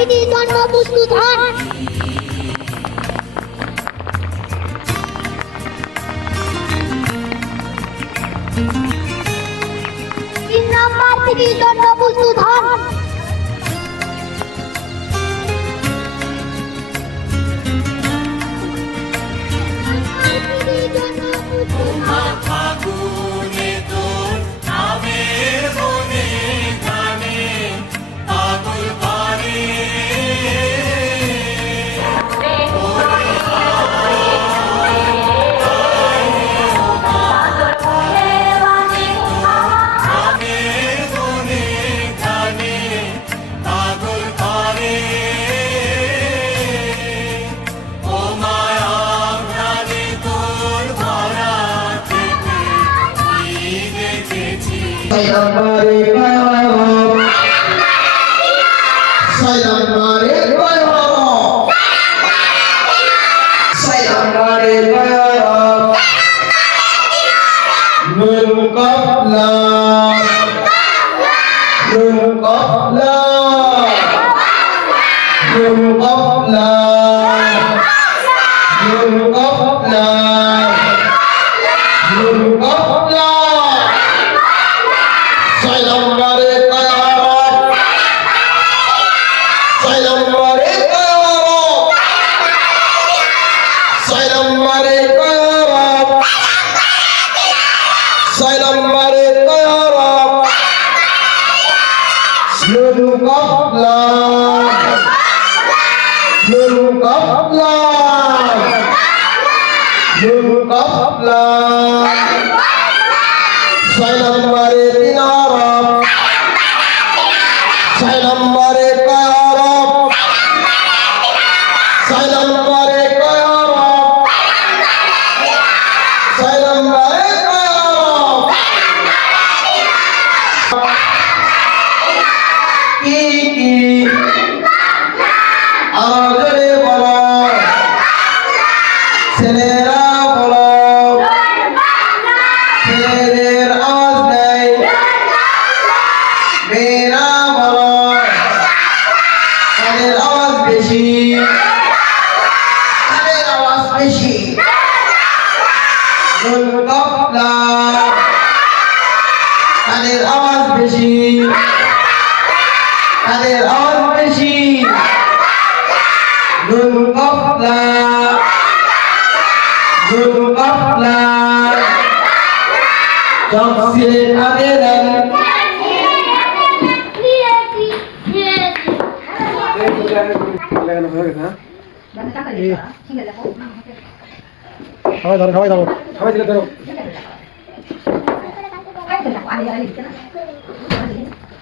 তিনি জন্ম প্রস্তুত হন। 3 নম্বর তিনি জন্ম প্রস্তুত হন।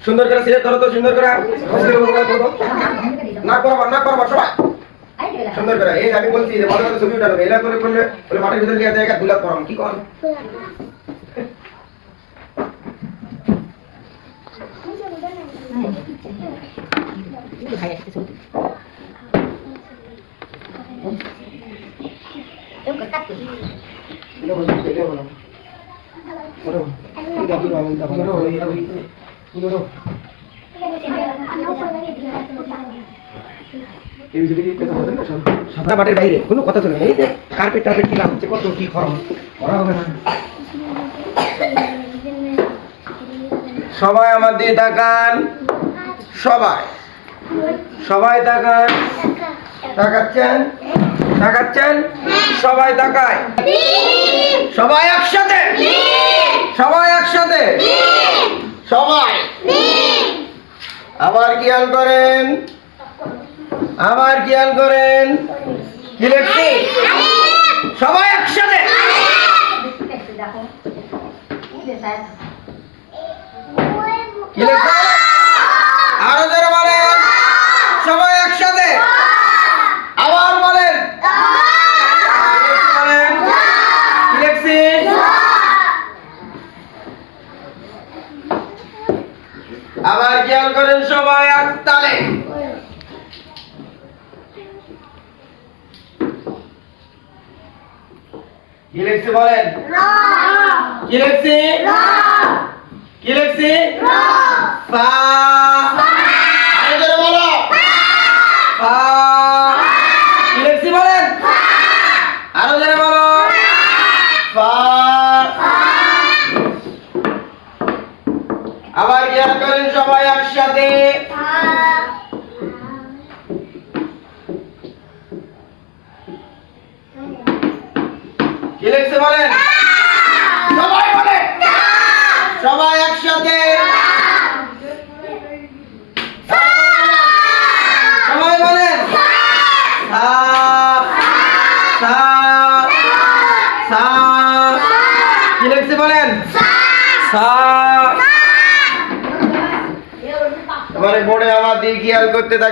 সুন্দর করে সিলেক্ট করো তো, সুন্দর করে না করবা সবাই সুন্দর করে। এই আমি বলছি যে ভালো করে ছবি উঠানো, এলা করে করলে বলে মাটির ভিতরে নিয়ে জায়গা দুলা করম কি কর মাটির বাইরে কোনো কথা শুনে এই যে কার্পেট টার্পেট কি লাভ হচ্ছে, কত কি খরচ করা হবে না। সবাই আমার দিয়ে তাকান, সবাই সবাই তাকান, তাকাচ্ছেন সবাই তাকায়, সবাই একসাথে, সবাই একসাথে, সবাই আবার খেয়াল করেন, আবার খেয়াল করেন, কি লিখছি সবাই একসাথে, কি লিখছি আরো যারা বলেন সবাই একসাথে, আবার বলেন কি লিখছি আবার খেয়াল করেন সবাই এক তালে, কি লিখছি বলেন কি লিখছি কি লিখছি আবার খেয়াল করেন সবাই একসাথে। কি লিখছে বলেন? সবাই বলেন, সবাই একসাথে। সবাই বলেন সা সা সা। কি লিখছে বলেন? সা। এবারে বোর্ডে আমার দিকে খেয়াল করতে থাকে।